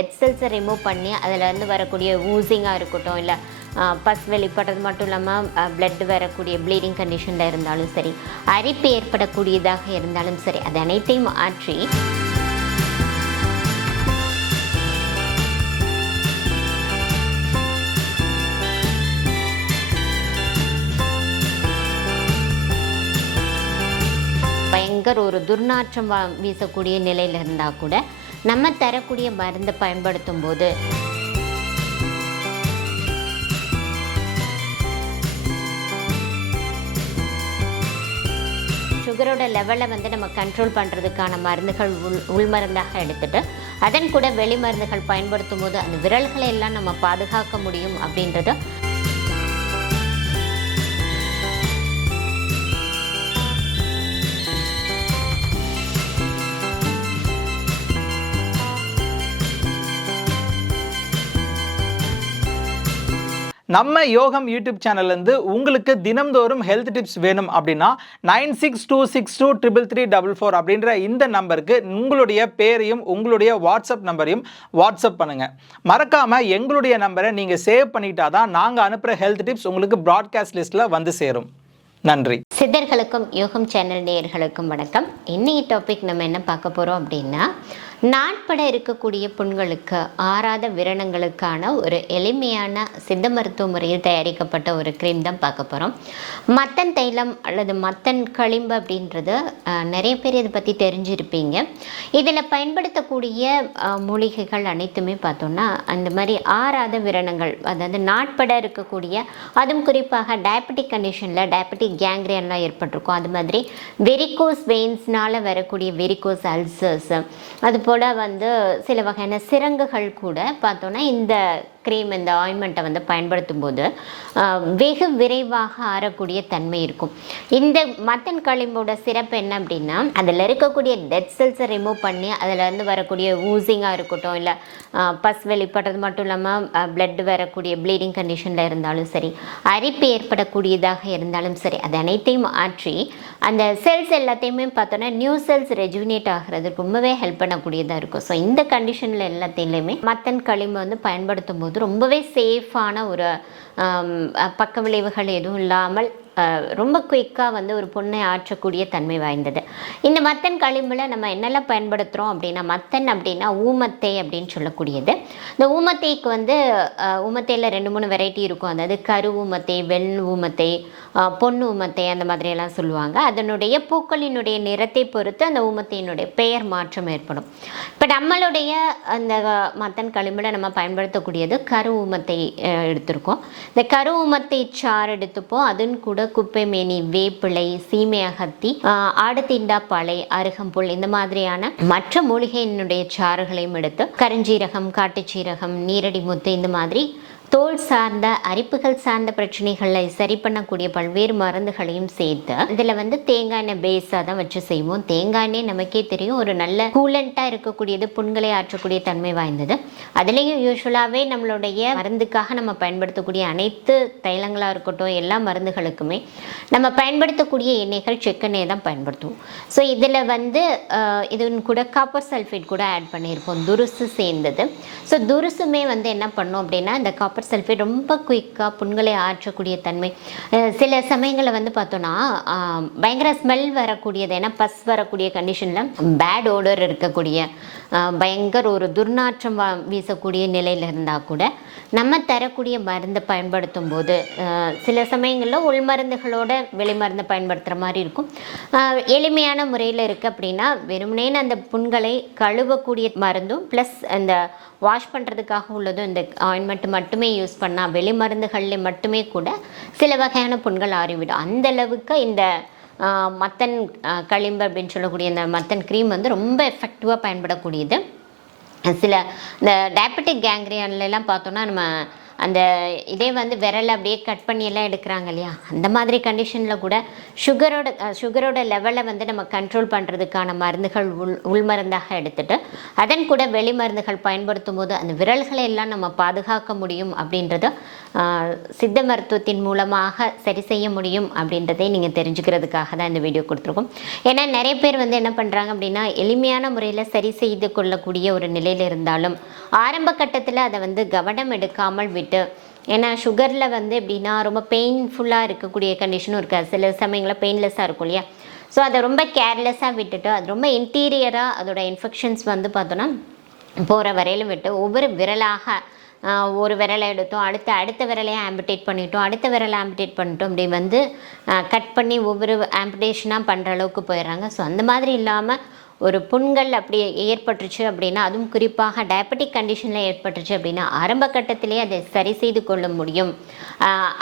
Dead செல்ஸை remove பண்ணி அதிலேருந்து வரக்கூடிய ஊசிங்காக இருக்கட்டும் இல்லை பஸ் வெளிப்படுறது மட்டும் இல்லாமல் பிளட் வரக்கூடிய ப்ளீடிங் கண்டிஷனில் இருந்தாலும் சரி அரிப்பு ஏற்படக்கூடியதாக இருந்தாலும் சரி அது அனைத்தையும் மாற்றி பயங்கர ஒரு துர்நாற்றம் வீசக்கூடிய நிலையில் இருந்தால் கூட நம்ம தரக்கூடிய மருந்தை பயன்படுத்தும் போது சுகரோட லெவலை வந்து நம்ம கண்ட்ரோல் பண்ணுறதுக்கான மருந்துகள் உள் உள்மருந்தாக எடுத்துகிட்டு அதன் கூட வெளி மருந்துகள் பயன்படுத்தும் போது அந்த விரல்களை எல்லாம் நம்ம பாதுகாக்க முடியும் அப்படின்றத நம்ம யோகம் யூடியூப் சேனல்லேருந்து உங்களுக்கு தினம்தோறும் ஹெல்த் டிப்ஸ் வேணும் அப்படின்னா nine six two six two triple three double four அப்படின்ற இந்த நம்பருக்கு உங்களுடைய பேரையும் உங்களுடைய வாட்ஸ்அப் நம்பரையும் வாட்ஸ்அப் பண்ணுங்கள் மறக்காமல் எங்களுடைய நம்பரை நீங்கள் சேவ் பண்ணிட்டா தான் நாங்கள் அனுப்புகிற ஹெல்த் டிப்ஸ் உங்களுக்கு ப்ராட்காஸ்ட் லிஸ்ட்டில் வந்து சேரும். நன்றி. சித்தர்களுக்கும் யோகம் சேனல் நேயர்களுக்கும் வணக்கம். இன்னைக்கு டாபிக் நம்ம என்ன பார்க்க போகிறோம் அப்படின்னா நாட்பட இருக்கக்கூடிய புண்களுக்கு ஆறாத விரணங்களுக்கான ஒரு எளிமையான சித்த மருத்துவ முறையில் தயாரிக்கப்பட்ட ஒரு க்ரீம் தான் பார்க்க போகிறோம் மத்தன் தைலம் அல்லது மத்தன் களிம்பு அப்படின்றது நிறைய பேர் இதை பற்றி தெரிஞ்சிருப்பீங்க. இதில் பயன்படுத்தக்கூடிய மூலிகைகள் அனைத்துமே பார்த்தோன்னா அந்த மாதிரி ஆறாத விரணங்கள் அதாவது நாட்பட இருக்கக்கூடிய அதுவும் குறிப்பாக டயபெட்டிக் கண்டிஷனில் டயபெட்டிக் கேங்க்ரியன்லாம் ஏற்பட்டிருக்கும். அது மாதிரி வெரிகோஸ் வெயின்ஸ்னால் வரக்கூடிய வெரிகோஸ் அல்சர்ஸ் அது கூட வந்து சில வகையான சிரங்குகள் கூட பார்த்தோன்னா இந்த க்ரீம் இந்த ஆயின்மெண்ட்டை வந்து பயன்படுத்தும் போது வெகு விரைவாக ஆறக்கூடிய தன்மை இருக்கும். இந்த மத்தன் களிம்போட சிறப்பு என்ன அப்படின்னா அதில் இருக்கக்கூடிய டெட் செல்ஸை ரிமூவ் பண்ணி அதிலேருந்து வரக்கூடிய ஊசிங்காக இருக்கட்டும் இல்லை பஸ் வெளிப்படுறது மட்டும் இல்லாமல் பிளட் வரக்கூடிய ப்ளீடிங் கண்டிஷனில் இருந்தாலும் சரி அரிப்பு ஏற்படக்கூடியதாக இருந்தாலும் சரி அது அனைத்தையும் மாற்றி அந்த செல்ஸ் எல்லாத்தையுமே பார்த்தோன்னா நியூ செல்ஸ் ரெஜுவினேட் ஆகிறது ரொம்பவே ஹெல்ப் பண்ணக்கூடியதாக இருக்கும். ஸோ இந்த கண்டிஷனில் எல்லாத்தையுமே மத்தன் களிம்பு வந்து பயன்படுத்தும் போது ரொம்பவே சேஃபான ஒரு பக்க விளைவுகள் எதுவும் இல்லாமல் ரொம்ப குயிக்காக வந்து ஒரு பொண்ணை ஆற்றக்கூடிய தன்மை வாய்ந்தது. இந்த மத்தன் களிம்பில் நம்ம என்னெல்லாம் பயன்படுத்துகிறோம் அப்படின்னா மத்தன் அப்படின்னா ஊமத்தை அப்படின்னு சொல்லக்கூடியது. இந்த ஊமத்தைக்கு வந்து ஊமத்தையில் ரெண்டு மூணு வெரைட்டி இருக்கும். அதாவது கரு ஊமத்தை வெண் ஊமத்தை பொன் ஊமத்தை அந்த மாதிரியெல்லாம் சொல்லுவாங்க. அதனுடைய பூக்களினுடைய நிறத்தை பொறுத்து அந்த ஊமத்தையினுடைய பெயர் மாற்றம் ஏற்படும். இப்போ நம்மளுடைய அந்த மத்தன் களிம்பில் நம்ம பயன்படுத்தக்கூடியது கரு ஊமத்தை எடுத்திருக்கோம். இந்த கரு ஊமத்தை சாறு எடுத்துப்போம். அதுன்னு கூட குப்பை மேனி வேப்பிலை சீமை அகத்தி ஆஹ், ஆடுதிண்டா அருகம்புல் இந்த மாதிரியான மற்ற மூலிகையினுடைய சாறுகளையும் எடுத்து கருஞ்சீரகம் காட்டுச்சீரகம் நீரடி முத்து இந்த மாதிரி தோல் சார்ந்த அரிப்புகள் சார்ந்த பிரச்சனைகளை சரி பண்ணக்கூடிய பல்வேறு மருந்துகளையும் சேர்த்து இதில் வந்து தேங்காய் எண்ணெய் பேஸாக தான் வச்சு செய்வோம். தேங்காய் எண்ணெய் நமக்கே தெரியும் ஒரு நல்ல கூலண்ட்டாக இருக்கக்கூடியது புண்களை ஆற்றக்கூடிய தன்மை வாய்ந்தது. அதுலேயும் யூஸ்வலாகவே நம்மளுடைய மருந்துக்காக நம்ம பயன்படுத்தக்கூடிய அனைத்து தைலங்களாக இருக்கட்டும் எல்லா மருந்துகளுக்குமே நம்ம பயன்படுத்தக்கூடிய எண்ணெய்கள் செக்கெண்ணெய் தான் பயன்படுத்துவோம். ஸோ இதில் வந்து இது கூட காப்பர் சல்ஃபேட் கூட ஆட் பண்ணியிருப்போம். துருசு சேர்ந்தது. ஸோ துருசுமே வந்து என்ன பண்ணோம் அப்படின்னா இந்த காப்பர் சல்ஃபேட் ரொம்ப குயிக்காக புண்களை ஆற்றக்கூடிய தன்மை. சில சமயங்களில் வந்து பார்த்தோன்னா பயங்கர ஸ்மெல் வரக்கூடியது ஏன்னா பஸ் வரக்கூடிய கண்டிஷனில் பேட் ஓடர் இருக்கக்கூடிய பயங்கர ஒரு துர்நாற்றம் வீசக்கூடிய நிலையில் இருந்தால் கூட நம்ம தரக்கூடிய மருந்து பயன்படுத்தும் போது சில சமயங்களில் உள்மருந்துகளோட வெளிமருந்து பயன்படுத்துகிற மாதிரி இருக்கும். எளிமையான முறையில் இருக்குது அப்படின்னா வெறுமனே அந்த புண்களை கழுவக்கூடிய மருந்தும் ப்ளஸ் அந்த வாஷ் பண்ணுறதுக்காக உள்ளதும் இந்த ஆயின்மெண்ட் மட்டுமே யூஸ் பண்ணால் வெளி மருந்துகளில் மட்டுமே கூட சில வகையான புண்கள் ஆறிவிடும். அந்த அளவுக்கு இந்த மத்தன் களிம்பு அப்படின்னு சொல்லக்கூடிய இந்த மத்தன் க்ரீம் வந்து ரொம்ப எஃபெக்டிவாக பயன்படக்கூடியது. சில இந்த டயபெட்டிக் கேங்க்ரியன்லாம் பார்த்தோன்னா நம்ம அந்த இதே வந்து விரலை அப்படியே கட் பண்ணி எல்லாம் எடுக்கிறாங்க இல்லையா? அந்த மாதிரி கண்டிஷனில் கூட சுகரோட சுகரோட லெவலை வந்து நம்ம கண்ட்ரோல் பண்ணுறதுக்கான மருந்துகள் உள் உள்மருந்தாக எடுத்துகிட்டு அதன் கூட வெளி மருந்துகள் பயன்படுத்தும் போது அந்த விரல்களை எல்லாம் நம்ம பாதுகாக்க முடியும் அப்படின்றத சித்த மருத்துவத்தின் மூலமாக சரி செய்ய முடியும் அப்படின்றதை நீங்கள் தெரிஞ்சுக்கிறதுக்காக தான் இந்த வீடியோ கொடுத்துருக்கோம். ஏன்னா நிறைய பேர் வந்து என்ன பண்ணுறாங்க அப்படின்னா எளிமையான முறையில் சரி செய்து கொள்ளக்கூடிய ஒரு நிலையில் இருந்தாலும் ஆரம்ப கட்டத்தில் அதை வந்து கவனம் எடுக்காமல் விட்டு ஏன்னா சுகரில் வந்து எப்படின்னா ரொம்ப பெயின்ஃபுல்லாக இருக்கக்கூடிய கண்டிஷனும் இருக்காது. சில சமயங்களில் பெயின்லெஸ்ஸாக இருக்கும் இல்லையா? ஸோ அதை ரொம்ப கேர்லெஸ்ஸாக விட்டுட்டு அது ரொம்ப இன்டீரியராக அதோட இன்ஃபெக்ஷன்ஸ் வந்து பார்த்தோன்னா போகிற வரையிலும் விட்டு ஒவ்வொரு விரலாக ஒரு விரலை எடுத்தோம் அடுத்து அடுத்த விரலையும் ஆம்பிடேட் பண்ணிட்டோம் அடுத்த விரலை ஆம்பிடேட் பண்ணிட்டோம் அப்படி வந்து கட் பண்ணி ஒவ்வொரு ஆம்பிடேஷனாக பண்ணுற அளவுக்கு போயிடுறாங்க. ஸோ அந்த மாதிரி இல்லாமல் ஒரு புண்கள் அப்படி ஏற்பட்டுருச்சு அப்படின்னா அதுவும் குறிப்பாக டயபெட்டிக் கண்டிஷனில் ஏற்பட்டுருச்சு அப்படின்னா ஆரம்ப கட்டத்திலேயே அதை சரி செய்து கொள்ள முடியும்.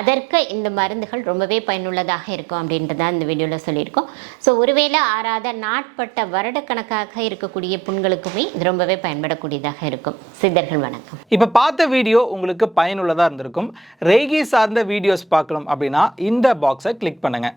அதற்கு இந்த மருந்துகள் ரொம்பவே பயனுள்ளதாக இருக்கும் அப்படின்றத இந்த வீடியோவில் சொல்லியிருக்கோம். ஸோ ஒருவேளை ஆறாத நாட்பட்ட வருடக்கணக்காக இருக்கக்கூடிய புண்களுக்குமே இது ரொம்பவே பயன்படக்கூடியதாக இருக்கும். சித்தர்கள் வணக்கம். இப்போ பார்த்த வீடியோ உங்களுக்கு பயனுள்ளதாக இருந்திருக்கும். ரேகி சார்ந்த வீடியோஸ் பார்க்கணும் அப்படின்னா இந்த பாக்ஸை கிளிக் பண்ணுங்கள்